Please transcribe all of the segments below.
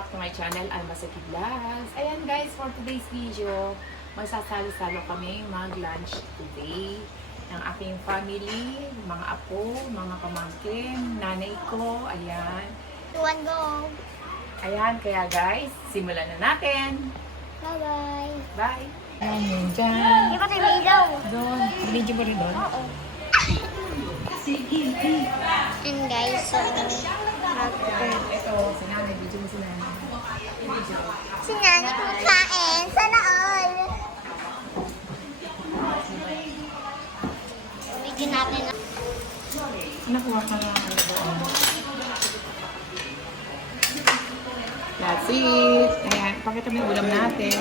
back to my channel, Alma Seki Vlogs. Ayan guys, for today's video, magsasalo-salo kami mag-lunch today ng aking family, mga apo, mga pamangkin, nanay ko, ayan. One go. Ayan, kaya guys, simulan na natin. Bye-bye. Bye! Ayan, dyan. Hindi pa tayo may ilaw. Doon, video mo rin doon? Oo. And guys, so, Ito, si nanay, video mo si nanay. si Nani kumakain. Sana all. Video natin na. Nakuha ka na doon. That's it. Ayan, pakita mo yung ulam natin.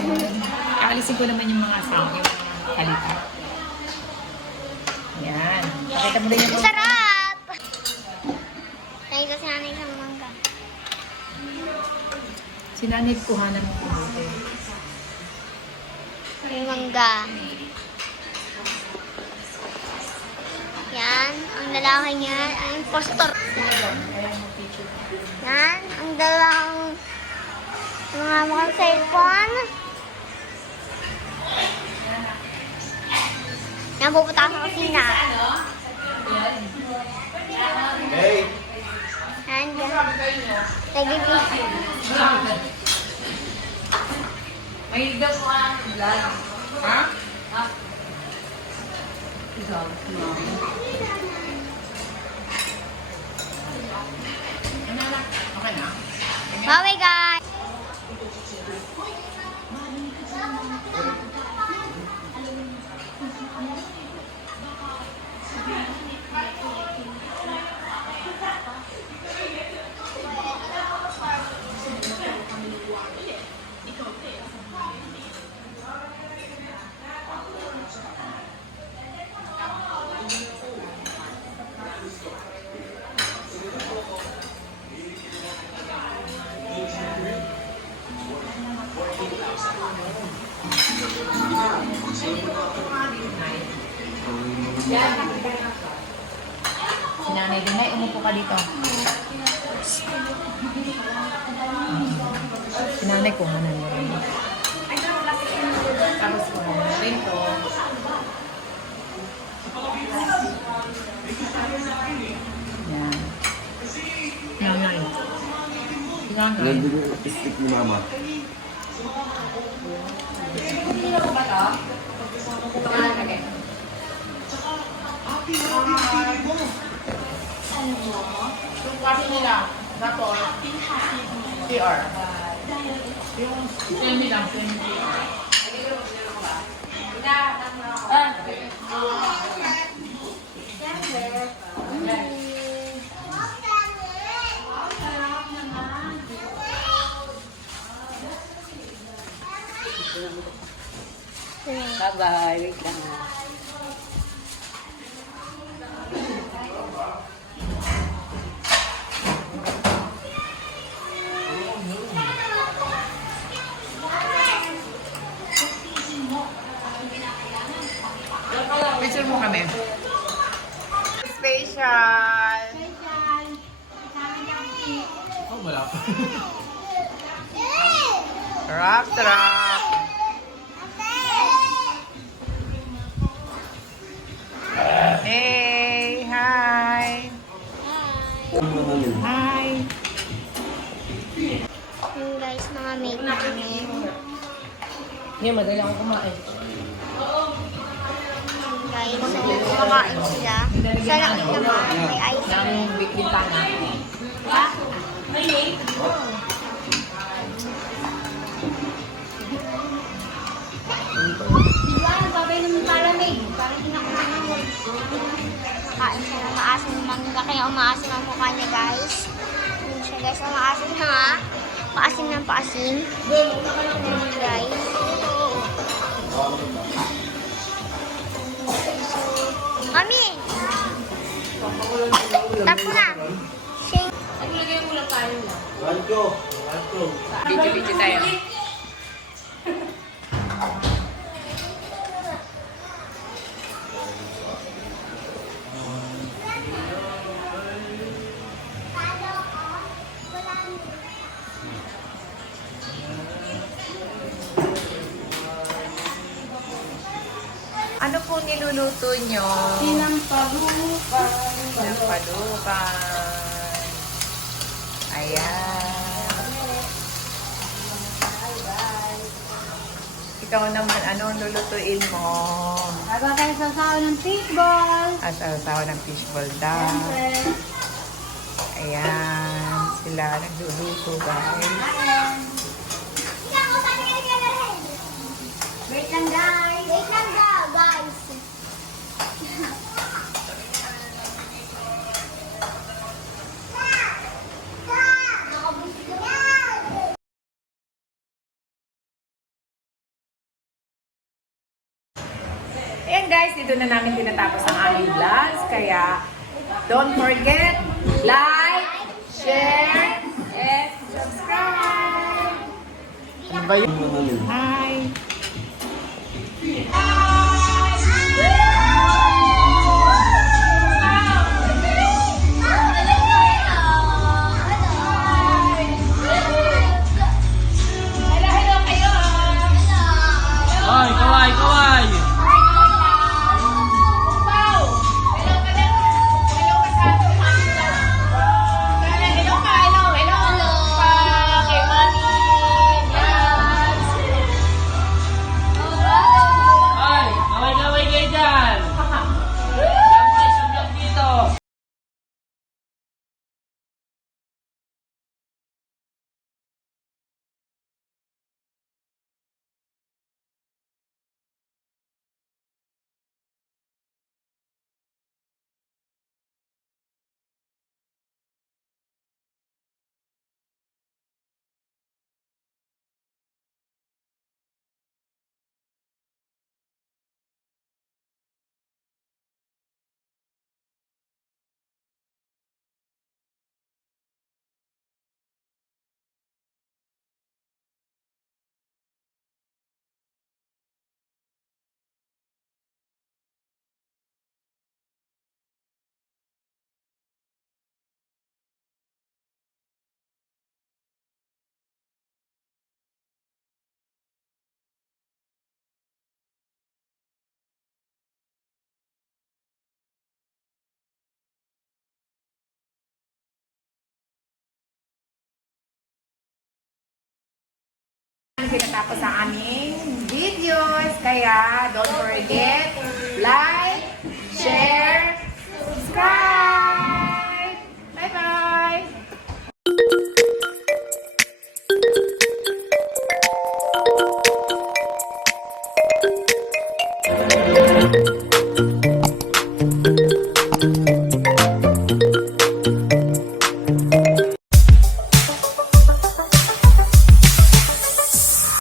Aalisin ko naman yung mga sound, yung mga kalita. Ayan. Pakita mo din yung ulam. Sarap! Nakita si Nani sa mangga. Sinanid kuhanan mo kubuti. May mangga. Yan, ang lalaki niya ay impostor. Ayan yung picture. Yan, ang dalawang mga mukhang cellphone. Yan, pupunta ako sa kusina. Hey! Yan, yan. Nag-video. May daw ko ang vlog. Ha? Ikaw. Ano na? Okay na? Bye guys! Sinanay din ay umupo ka dito. Sinanay ko muna niya rin. Tapos ko muna rin ko. Yan. Nanay. Sinanay. Nandun yung stick ni Mama. Hindi na ko ba ito? Pangalan ka din. Yung kwarto nila, dapat PR. Yung 20 lang, 20. Bye-bye. Wait lang. Picture mo kami. Special! Oh, wala pa. Rock, rock! Hey! Hi! Hi! Yung guys, mga mate namin. Hindi, madali ako kumain. Guys, so, kumakain sila. Sana all naman, may ice cream. Ng bintana. Kain siya ng maasim ng mangga, kaya umaasim ang mukha niya guys. Yun siya guys, umaasim na nga. Paasim ng paasim. Guys. Mami! Tapo na. Shing. Rancho! Rancho! Video-video tayo. Ano po niluluto nyo? Sinampalupan. Pinapalukan. Ayan. Ikaw naman, ano lulutuin mo? Bago tayo sasawa ng fishball. Asaw-saw ng fishball daw. Siyempre. Ayan. Sila nagluluto, guys. Wait lang guys. Wait lang daw guys. Ayan guys, dito na namin tinatapos ang aming vlogs. Kaya, don't forget, like, share, and subscribe. Ano ba yung mga yun? Hi! Ay, kaway, kaway! Ay, kaway, kaway kayo dyan! Siyempre, dito! Tinatapos ang aming videos. Kaya, don't forget,